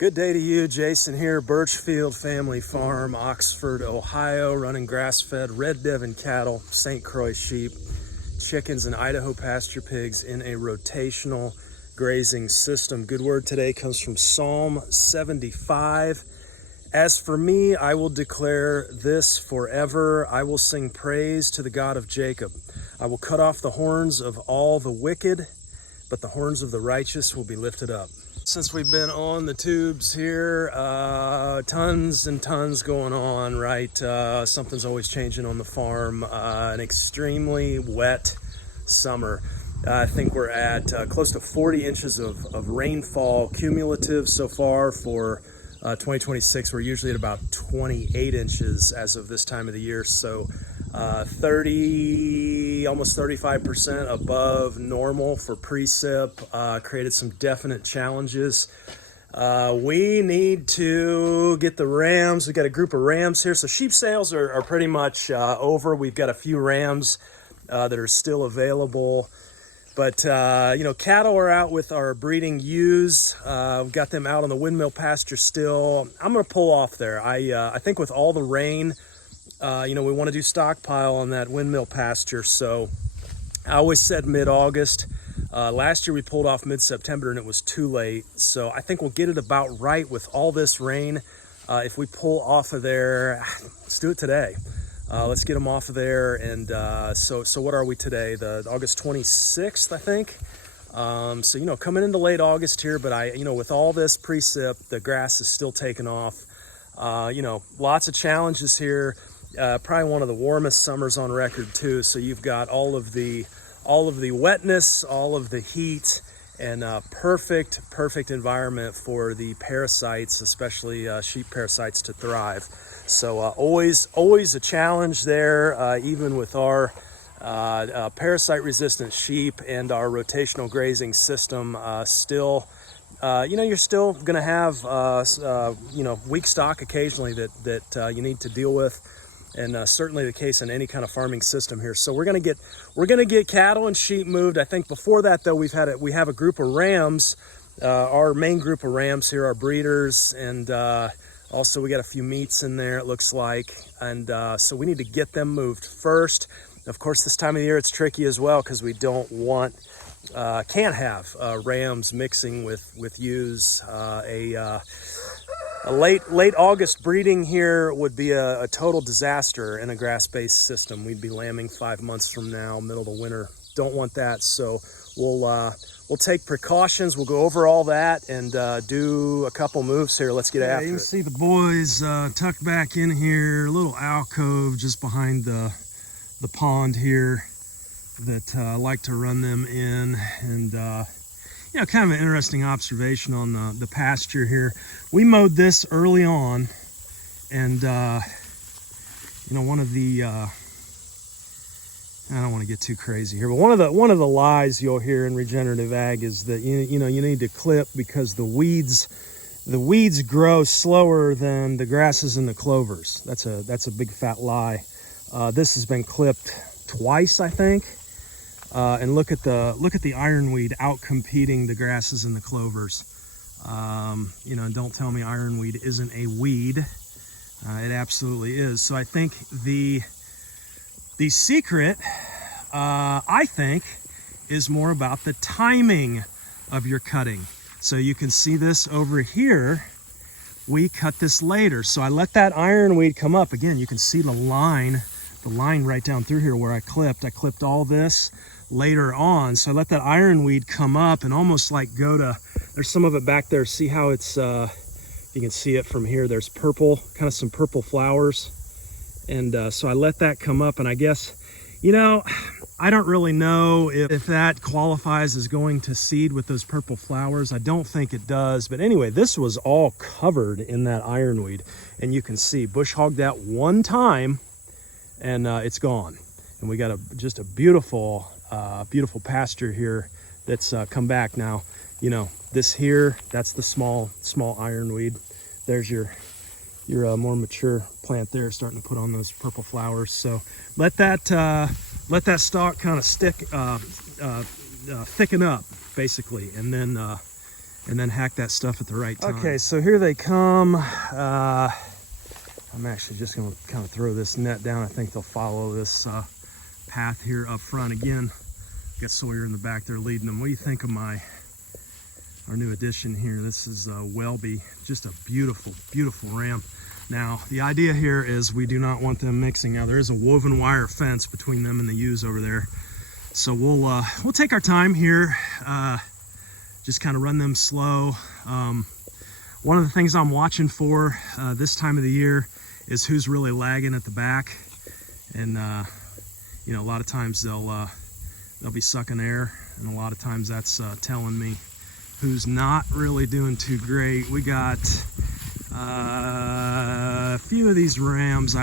Good day to you, Jason here, Birchfield Family Farm, Oxford, Ohio, running grass-fed Red Devon cattle, St Croix sheep, chickens, and Idaho pasture pigs in a rotational grazing system. Good word today comes from Psalm 75. As for me, I will declare this forever. I will sing praise to the God of Jacob. I will cut off the horns of all the wicked, but the horns of the righteous will be lifted up. Since we've been on the tubes here, tons and tons going on, right? Something's always changing on the farm. An extremely wet summer. I think we're at close to 40 inches of rainfall cumulative so far for 2026. We're usually at about 28 inches as of this time of the year. So 30, almost 35% above normal for precip. Created some definite challenges. We need to get the rams. We've got a group of rams here. So sheep sales are pretty much over. We've got a few rams that are still available. But, cattle are out with our breeding ewes. We've got them out on the windmill pasture still. I'm going to pull off there. I think with all the rain, we want to do stockpile on that windmill pasture. So I always said mid-August. Last year we pulled off mid-September and it was too late. So I think we'll get it about right with all this rain. If we pull off of there, let's do it today. Let's get them off of there. And so what are we today? The August 26th, I think. Coming into late August here, but with all this precip, the grass is still taking off. Lots of challenges here. Probably one of the warmest summers on record too. So you've got all of the wetness, all of the heat, and perfect environment for the parasites, especially sheep parasites, to thrive. So always a challenge there, even with our parasite-resistant sheep and our rotational grazing system. Still, you're still going to have weak stock occasionally that you need to deal with. And certainly the case in any kind of farming system here. So we're gonna get cattle and sheep moved. I think before that though, we have a group of rams. Our main group of rams here are breeders, and also we got a few meats in there, it looks like. And so we need to get them moved first. Of course, this time of the year it's tricky as well because we can't have rams mixing with ewes. A late August breeding here would be a total disaster in a grass-based system. We'd be lambing 5 months from now, middle of the winter. Don't want that. So we'll take precautions. We'll go over all that and do a couple moves here. Let's get after it. You can see the boys tucked back in here, a little alcove just behind the pond here that I like to run them in. And kind of an interesting observation on the pasture here. We mowed this early on, and one of the I don't want to get too crazy here, but one of the lies you'll hear in regenerative ag is that you need to clip because the weeds grow slower than the grasses and the clovers. That's a big fat lie. This has been clipped twice, I think. And look at the ironweed out competing the grasses and the clovers. Don't tell me ironweed isn't a weed. It absolutely is. So I think the secret, I think, is more about the timing of your cutting. So you can see this over here. We cut this later. So I let that ironweed come up. Again, you can see the line right down through here where I clipped all this later on. So I let that ironweed come up and almost like there's some of it back there. See how it's, you can see it from here. There's purple, kind of some purple flowers. And so I let that come up, and I guess, I don't really know if that qualifies as going to seed with those purple flowers. I don't think it does. But anyway, this was all covered in that ironweed. And you can see bush hogged that one time and it's gone. And we got just a beautiful pasture here that's come back now. This here, that's the small ironweed. There's your more mature plant there starting to put on those purple flowers. So let that stalk kind of thicken up basically, and then and then hack that stuff at the right time. Okay, so here they come. I'm actually just gonna kind of throw this net down. I think they'll follow this path here up front. Again, got Sawyer in the back there leading them. What do you think of our new addition here? This is Welby, just a beautiful, beautiful ram. Now, the idea here is we do not want them mixing. Now, there is a woven wire fence between them and the ewes over there. So we'll take our time here, just kind of run them slow. One of the things I'm watching for this time of the year is who's really lagging at the back. And, you know, a lot of times they'll be sucking air, and a lot of times that's telling me who's not really doing too great. We got a few of these rams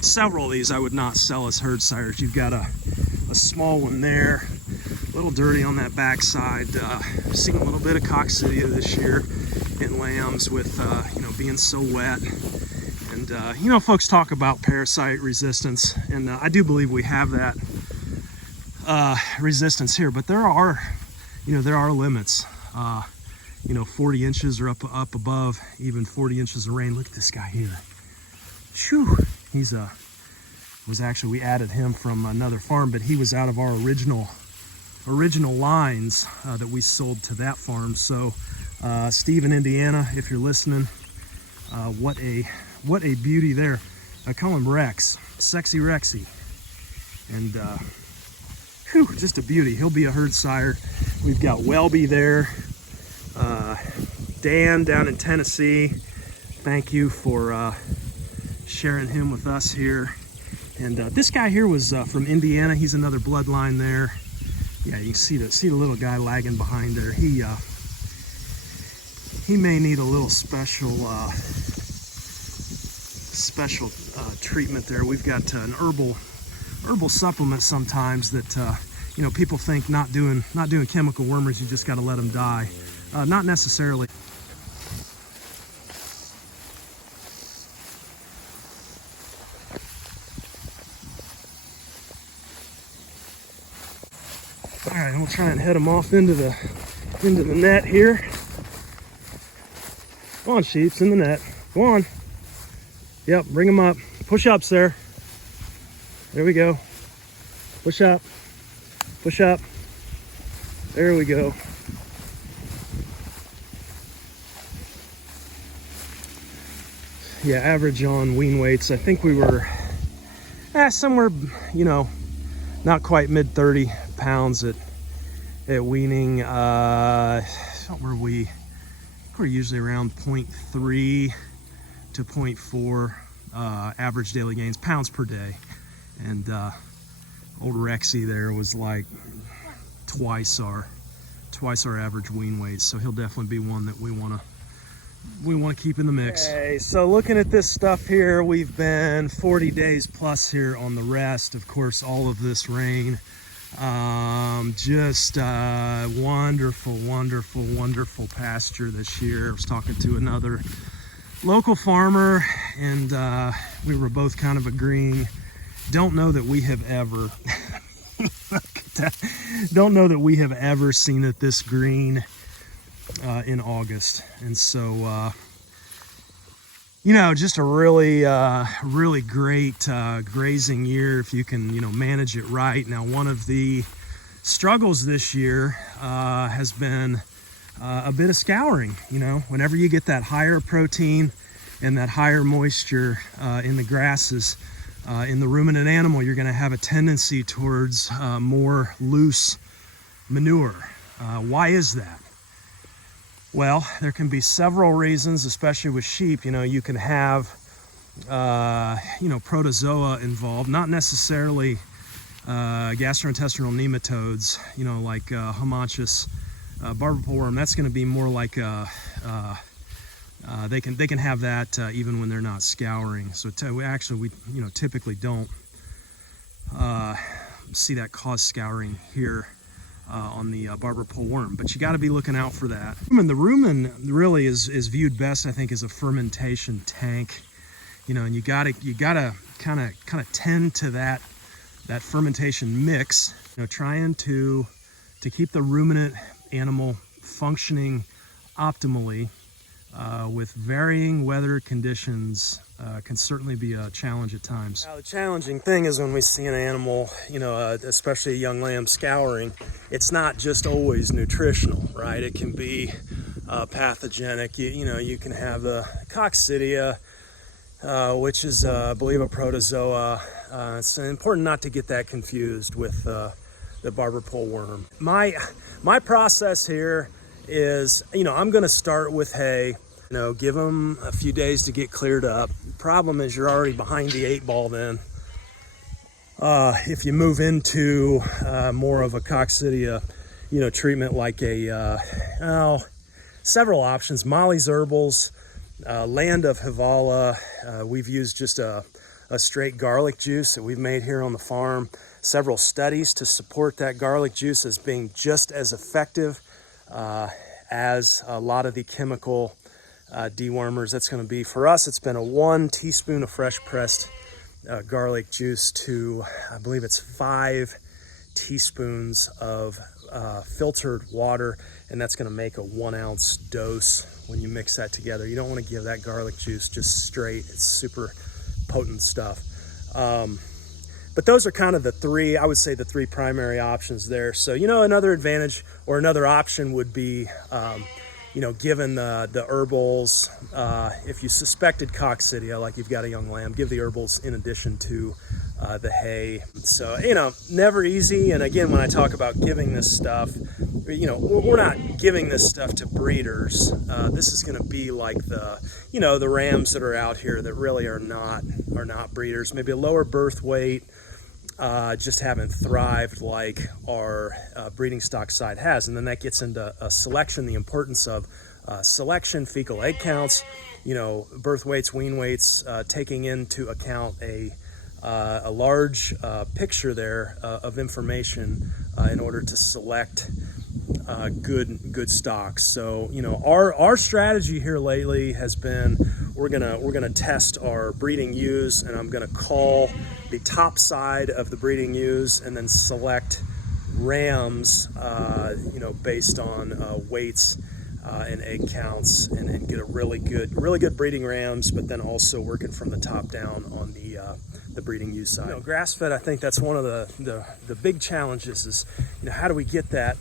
several of these I would not sell as herd sires. You've got a small one there, a little dirty on that backside. Seen a little bit of coccidia this year in lambs with, you know, being so wet. And, you know, folks talk about parasite resistance, and I do believe we have that resistance here, but there are limits. You know, 40 inches or up above, even 40 inches of rain. Look at this guy here. Phew. He's we added him from another farm, but he was out of our original lines that we sold to that farm. So Steve in Indiana, if you're listening, what a beauty there. I call him Rex, Sexy Rexy. And whew, just a beauty. He'll be a herd sire. We've got Welby there. Dan down in Tennessee, thank you for sharing him with us here. And this guy here was from Indiana. He's another bloodline there. Yeah, you can see the little guy lagging behind there. He may need a little special treatment there. We've got an herbal supplement sometimes that you know, people think not doing chemical wormers, you just got to let them die. Not necessarily. All right, I'm gonna try and head them off into the net here. Come on, sheeps, in the net. Go on. Yep, bring them up. Push ups there. There we go. Push up. Push up. There we go. Yeah, average on wean weights, I think we were somewhere, you know, not quite mid 30 pounds at weaning. What were we? We're usually around 0.3 to 0.4 average daily gains, pounds per day. And old Rexy there was like twice our average wean weight, so he'll definitely be one that we want to keep in the mix. Okay, so looking at this stuff here, we've been 40 days plus here on the rest. Of course, all of this rain, just wonderful, wonderful, wonderful pasture this year. I was talking to another local farmer, and we were both kind of agreeing. Don't know that we have ever seen it this green in August. And so you know, just a really really great grazing year if you can, you know, manage it right. Now, one of the struggles this year has been a bit of scouring. You know, whenever you get that higher protein and that higher moisture in the grasses, in the ruminant animal, you're going to have a tendency towards more loose manure. Why is that? Well, there can be several reasons, especially with sheep. You know, you can have, you know, protozoa involved, not necessarily gastrointestinal nematodes, you know, like Haemonchus barber pole worm. That's going to be more like they can have that even when they're not scouring. So we you know, typically don't see that cause scouring here on the barber pole worm, but you got to be looking out for that. The rumen really is viewed best, I think, as a fermentation tank. You know, and you gotta kind of tend to that fermentation mix. You know, trying to keep the ruminant animal functioning optimally with varying weather conditions can certainly be a challenge at times. Now, the challenging thing is when we see an animal, you know, especially a young lamb scouring, it's not just always nutritional, right? It can be pathogenic. You know, you can have the coccidia, which is, I believe, a protozoa. It's important not to get that confused with the barber pole worm. My process here is, you know, I'm going to start with hay. You know, give them a few days to get cleared up. The problem is you're already behind the 8 ball then. If you move into more of a coccidia, you know, treatment like several options. Molly's Herbals, Land of Hivala. We've used just a straight garlic juice that we've made here on the farm. Several studies to support that garlic juice as being just as effective as a lot of the chemical dewormers. That's going to be, for us, it's been a 1 teaspoon of fresh pressed garlic juice to, I believe it's 5 teaspoons of filtered water, and that's going to make a 1 ounce dose when you mix that together. You don't want to give that garlic juice just straight. It's super potent stuff. But those are kind of the three, I would say, the 3 primary options there. So, you know, another advantage or another option would be, you know, given the herbals, if you suspected coccidia, like you've got a young lamb, give the herbals in addition to the hay. So, you know, never easy. And again, when I talk about giving this stuff, you know, we're not giving this stuff to breeders. This is going to be like the, you know, the rams that are out here that really are not breeders. Maybe a lower birth weight, just haven't thrived like our breeding stock side has. And then that gets into selection, the importance of selection, fecal egg counts, you know, birth weights, wean weights, taking into account a large picture there of information in order to select good stocks. So, you know, our strategy here lately has been we're gonna test our breeding ewes, and I'm gonna call the top side of the breeding ewes and then select rams, you know, based on weights and egg counts, and get a really good breeding rams, but then also working from the top down on the breeding ewe side. You know, grass fed, I think that's one of the big challenges is, you know, how do we get that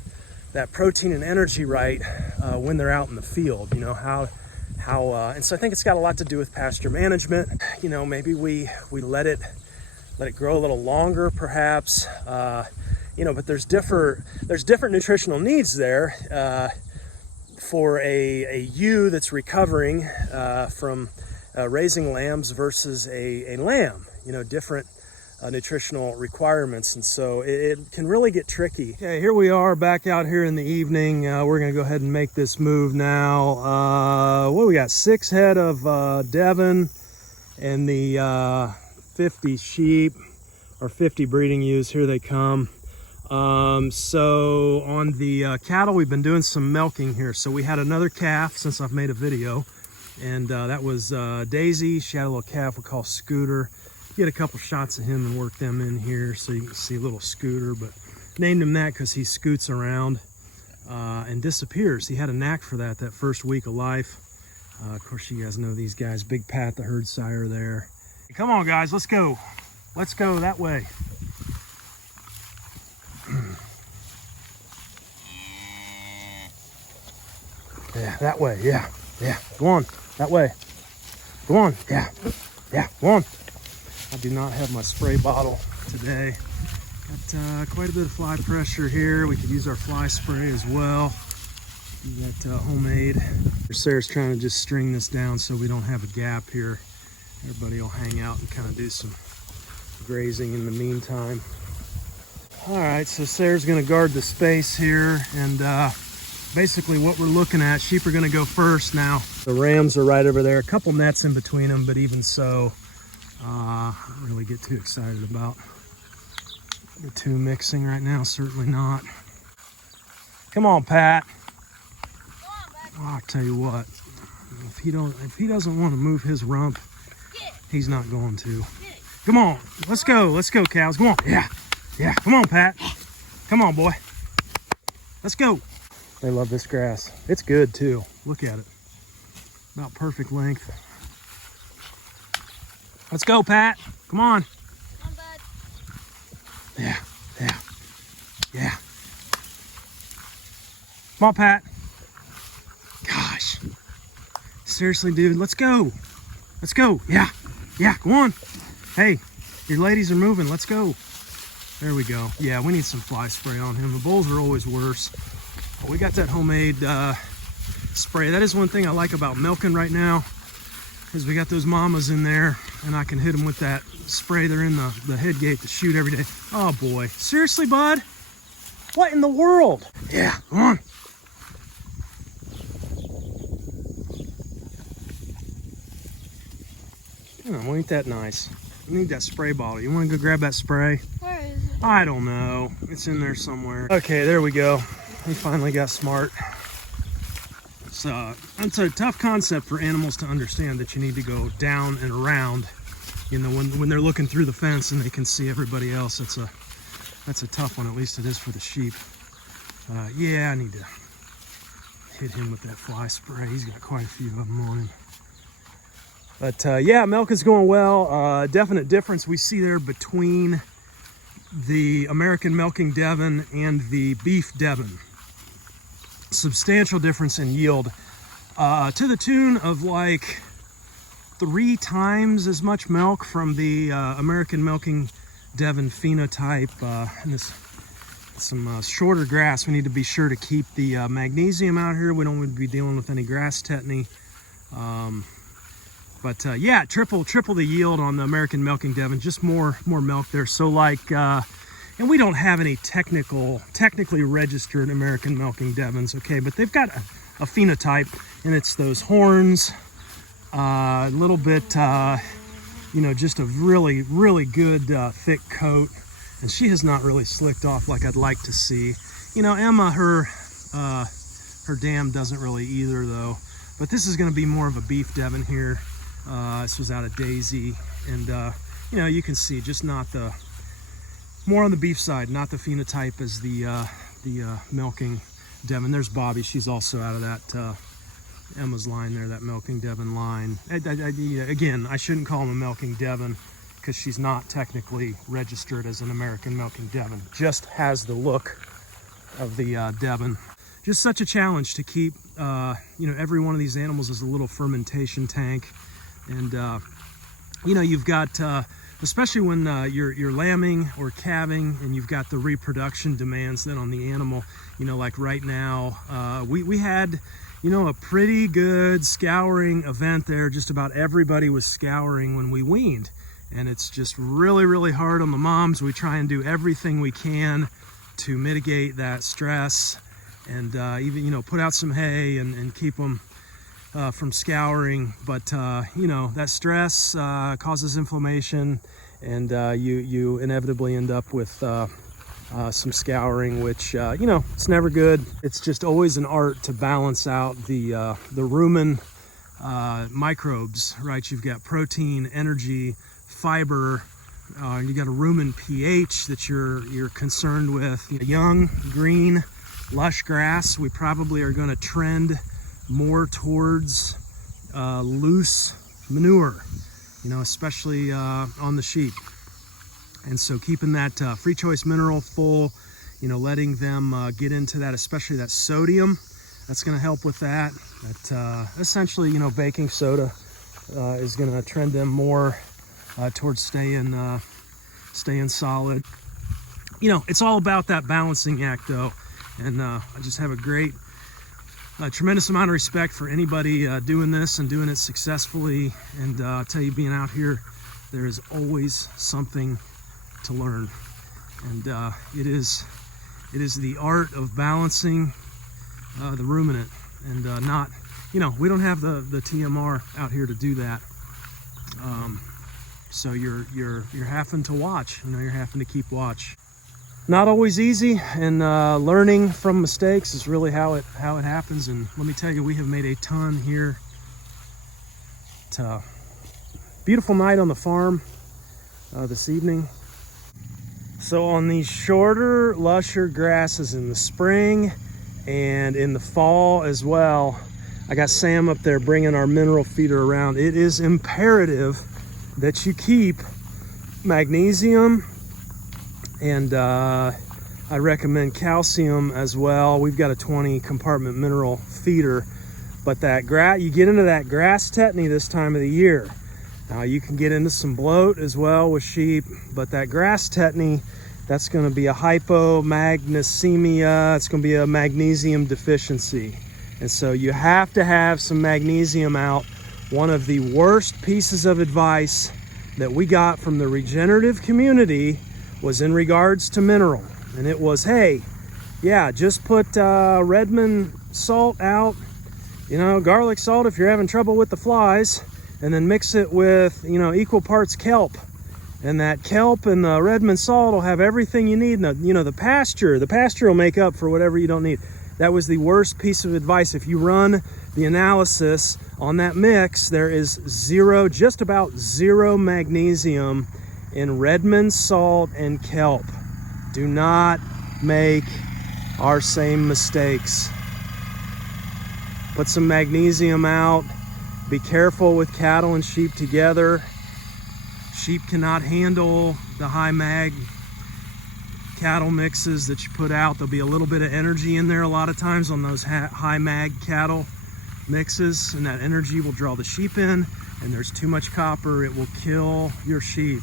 protein and energy right when they're out in the field? You know, how and so I think it's got a lot to do with pasture management. You know, maybe we let it grow a little longer, perhaps. You know, but there's different nutritional needs there for a ewe that's recovering from raising lambs versus a lamb. You know, different nutritional requirements, and so it can really get tricky. Okay, here we are back out here in the evening. We're going to go ahead and make this move now. What we got? 6 head of Devon and the 50 sheep or 50 breeding ewes. Here they come. So on the cattle, we've been doing some milking here. So we had another calf since I've made a video, and that was Daisy. She had a little calf we call Scooter. Get a couple shots of him and work them in here so you can see little Scooter, but named him that because he scoots around and disappears. He had a knack for that first week of life. Of course, you guys know these guys. Big Pat, the herd sire there. Come on, guys, let's go. Let's go that way. Yeah, that way, yeah. Go on, that way. Go on, yeah, go on. I do not have my spray bottle today. Got quite a bit of fly pressure here. We could use our fly spray as well. Do that homemade. Sarah's trying to just string this down so we don't have a gap here. Everybody will hang out and kind of do some grazing in the meantime. All right, so Sarah's gonna guard the space here, and basically what we're looking at, sheep are gonna go first now. The rams are right over there, a couple nets in between them, but even so, I don't really get too excited about the two mixing right now, certainly not. Come on, Pat. Oh, I'll tell you what, if he doesn't want to move his rump, he's not going to. Come on, let's go, cows, come on. Yeah, come on, Pat. Come on, boy. Let's go. They love this grass. It's good too. Look at it. About perfect length. Let's go, Pat. Come on. Come on, bud. Yeah, yeah, yeah. Come on, Pat. Gosh. Seriously, dude, let's go. Let's go. Yeah, yeah, come on. Hey, your ladies are moving. Let's go. There we go. Yeah, we need some fly spray on him. The bulls are always worse. We got that homemade spray. That is one thing I like about milking right now, because we got those mamas in there and I can hit them with that spray. They're in the head gate to shoot every day. Oh boy. Seriously, bud? What in the world? Yeah, come on. Oh, ain't that nice? You need that spray bottle. You want to go grab that spray? Where is it? I don't know. It's in there somewhere. Okay, there we go. We finally got smart. It's a tough concept for animals to understand, that you need to go down and around. You know, when they're looking through the fence and they can see everybody else. That's a tough one. At least it is for the sheep. Yeah, I need to hit him with that fly spray. He's got quite a few of them on him. But yeah, milk is going well. Definite difference we see there between the American milking Devon and the beef Devon. Substantial difference in yield, to the tune of like 3 times as much milk from the American milking Devon phenotype. And this some shorter grass. We need to be sure to keep the magnesium out here. We don't want to be dealing with any grass tetany. But yeah, triple the yield on the American milking Devon. Just more milk there. So like, and we don't have any technically registered American milking Devons, okay? But they've got a phenotype, and it's those horns, a little bit, you know, just a really good thick coat. And she has not really slicked off like I'd like to see. You know, Emma, her dam doesn't really either though. But this is going to be more of a beef Devon here. This was out of Daisy, and you know, you can see just not the, more on the beef side, not the phenotype as the milking Devon. There's Bobby. She's also out of that Emma's line there, that milking Devon line. Again, I shouldn't call him a milking Devon because she's not technically registered as an American milking Devon. Just has the look of the Devon. Just such a challenge to keep, you know, every one of these animals is a little fermentation tank. And, you know, you've got, especially when you're lambing or calving and you've got the reproduction demands then on the animal, you know, like right now, we had, you know, a pretty good scouring event there. Just about everybody was scouring when we weaned. And it's just really hard on the moms. We try and do everything we can to mitigate that stress and even, you know, put out some hay and keep them from scouring. But you know, that stress causes inflammation, and you inevitably end up with some scouring, which you know, it's never good. It's just always an art to balance out the rumen microbes, right? You've got protein, energy, fiber, you got a rumen pH that you're concerned with. Young, green, lush grass, we probably are going to trend more towards loose manure, you know, especially on the sheep. And so keeping that free choice mineral full, you know, letting them get into that, especially that sodium, that's going to help with that. That essentially, you know, baking soda is going to trend them more towards staying solid. You know, it's all about that balancing act though. And I just have a tremendous amount of respect for anybody doing this and doing it successfully. And I'll tell you, being out here, there is always something to learn. And it is the art of balancing the ruminant, and not, you know, we don't have the TMR out here to do that. So you're having to watch, you know, you're having to keep watch. Not always easy, and learning from mistakes is really how it happens. And let me tell you, we have made a ton here. It's a beautiful night on the farm this evening. So on these shorter, lusher grasses in the spring And in the fall as well, I got Sam up there bringing our mineral feeder around. It is imperative that you keep magnesium, and I recommend calcium as well. We've got a 20 compartment mineral feeder, but you get into that grass tetany this time of the year. Now you can get into some bloat as well with sheep, but that grass tetany, that's going to be a hypomagnesemia. It's going to be a magnesium deficiency. And so you have to have some magnesium out. One of the worst pieces of advice that we got from the regenerative community was in regards to mineral. And it was, hey, yeah, just put Redmond salt out, garlic salt if you're having trouble with the flies, and then mix it with, equal parts kelp. And that kelp and the Redmond salt will have everything you need. And the pasture will make up for whatever you don't need. That was the worst piece of advice. If you run the analysis on that mix, there is just about zero magnesium in Redmond salt and kelp. Do not make our same mistakes. Put some magnesium out. Be careful with cattle and sheep together. Sheep cannot handle the high mag cattle mixes that you put out. There'll be a little bit of energy in there a lot of times on those high mag cattle mixes, and that energy will draw the sheep in, and there's too much copper, it will kill your sheep.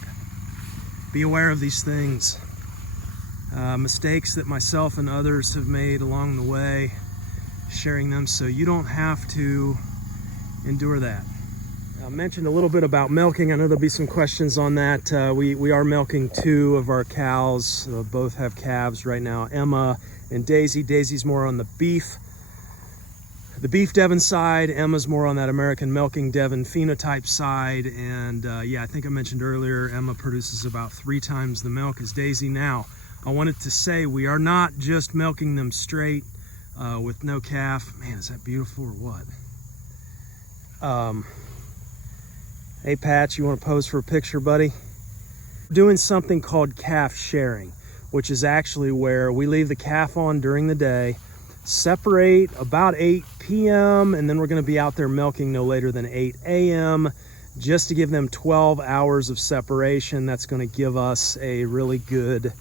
Be aware of these things. Mistakes that myself and others have made along the way, sharing them so you don't have to endure that. I mentioned a little bit about milking. I know there'll be some questions on that. We are milking 2 of our cows. Both have calves right now, Emma and Daisy. Daisy's more on the beef Devon side. Emma's more on that American milking Devon phenotype side. And yeah, I think I mentioned earlier, Emma produces about 3 times the milk as Daisy. Now, I wanted to say we are not just milking them straight with no calf. Man, is that beautiful or what? Hey Pat, you want to pose for a picture, buddy? We're doing something called calf sharing, which is actually where we leave the calf on during the day, separate about 8 p.m., and then we're going to be out there milking no later than 8 a.m. just to give them 12 hours of separation. That's going to give us a really good,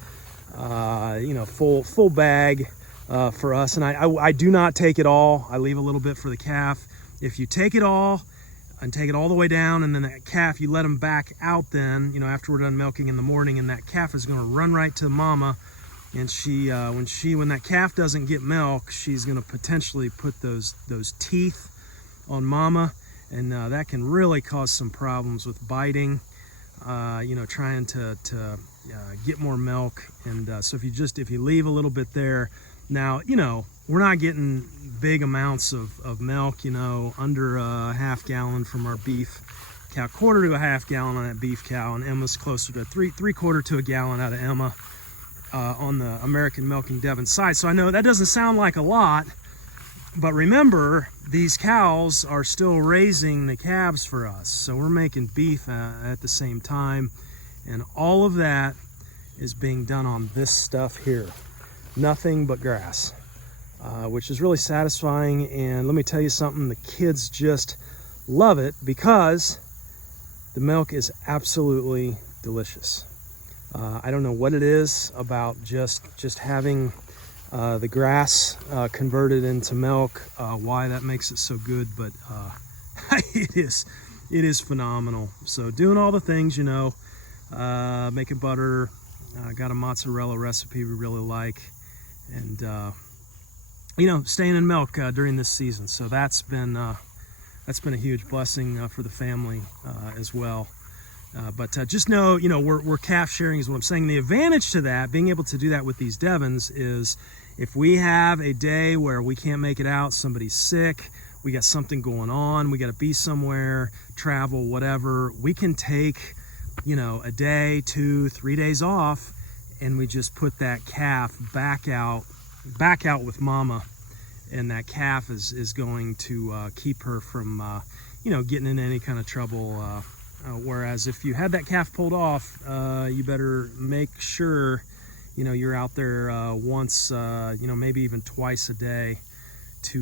full bag for us. And I do not take it all. I leave a little bit for the calf. If you take it all and take it all the way down, and then that calf, you let them back out then, after we're done milking in the morning, and that calf is going to run right to mama. And when that calf doesn't get milk, she's going to potentially put those teeth on mama, and that can really cause some problems with biting, trying to get more milk. And so if you leave a little bit there, now, we're not getting big amounts of milk, under a half gallon from our beef cow, quarter to a half gallon on that beef cow, and Emma's closer to three-quarter to a gallon out of Emma on the American milking Devon side. So I know that doesn't sound like a lot, but remember, these cows are still raising the calves for us. So we're making beef at the same time, and all of that is being done on this stuff here. Nothing but grass, which is really satisfying. And let me tell you something, the kids just love it because the milk is absolutely delicious. I don't know what it is about just having the grass converted into milk, why that makes it so good, but it is phenomenal. So doing all the things, making butter, got a mozzarella recipe we really like, and staying in milk during this season. So that's been a huge blessing for the family as well. But just know, we're calf sharing is what I'm saying. The advantage to that, being able to do that with these Devons, is if we have a day where we can't make it out, somebody's sick, we got something going on, we got to be somewhere, travel, whatever, we can take, a day, 2, 3 days off, and we just put that calf back out with mama, and that calf is going to keep her from, getting in any kind of trouble. Whereas if you had that calf pulled off, you better make sure you know, you're out there once, you know, maybe even twice a day to,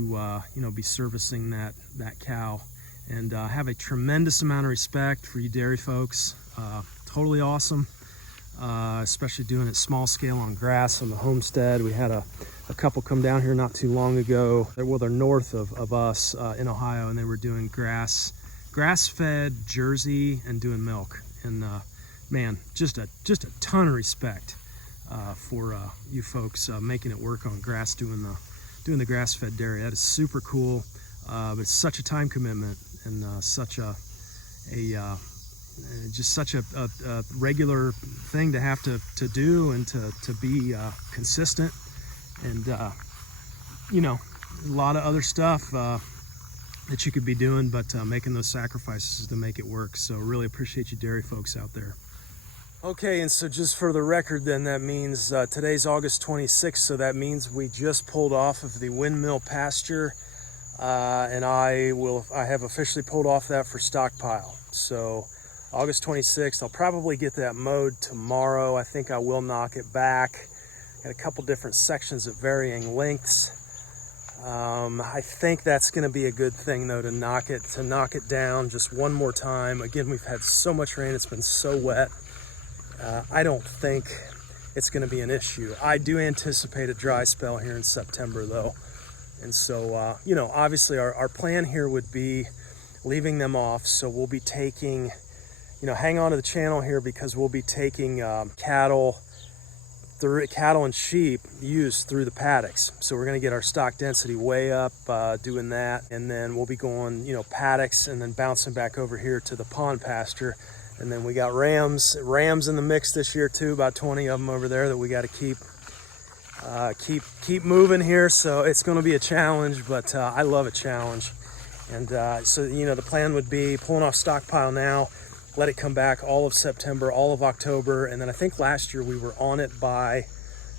you know, be servicing that cow. And have a tremendous amount of respect for you dairy folks. Totally awesome, especially doing it small scale on grass on the homestead. We had a couple come down here not too long ago. Well, they're north of us in Ohio, and they were doing grass-fed Jersey and doing milk. And man, just a ton of respect for you folks making it work on grass, doing the grass-fed dairy. That is super cool, but it's such a time commitment and such a regular thing to have to do and to be consistent, and you know, a lot of other stuff that you could be doing, but making those sacrifices to make it work. So really appreciate you dairy folks out there. Okay, and so just for the record then, that means today's August 26th, so that means we just pulled off of the windmill pasture, and I have officially pulled off that for Stockpile. So August 26th, I'll probably get that mowed tomorrow. I think I will knock it back. Got a couple different sections at varying lengths. I think that's going to be a good thing though, to knock it down just one more time. Again, we've had so much rain, it's been so wet. I don't think it's going to be an issue. I do anticipate a dry spell here in September though. And so, you know, obviously our plan here would be leaving them off. So we'll be taking, you know, hang on to the channel here, because we'll be taking cattle and sheep used through the paddocks. So we're going to get our stock density way up doing that. And then we'll be going, you know, paddocks and then bouncing back over here to the pond pasture. And then we got rams in the mix this year too, about 20 of them over there that we got to keep moving here. So it's going to be a challenge, but I love a challenge. And so, you know, the plan would be pulling off Stockpile now, let it come back all of September, all of October. And then I think last year we were on it by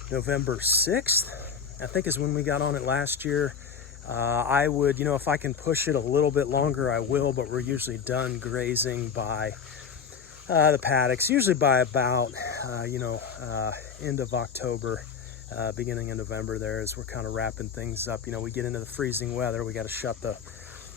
November 6th, I think is when we got on it last year. I would, you know, if I can push it a little bit longer, I will, but we're usually done grazing by the paddocks, usually by about, you know, end of October, beginning of November there, as we're kind of wrapping things up. You know, we get into the freezing weather, we got to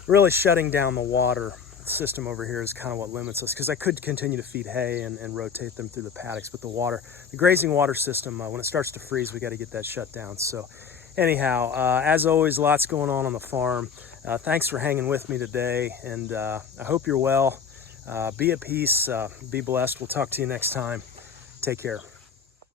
really shutting down the water system over here is kind of what limits us, because I could continue to feed hay and rotate them through the paddocks, but the grazing water system, when it starts to freeze, we got to get that shut down. So anyhow, as always, lots going on the farm. Thanks for hanging with me today, and I hope you're well. Be at peace, be blessed. We'll talk to you next time. Take care.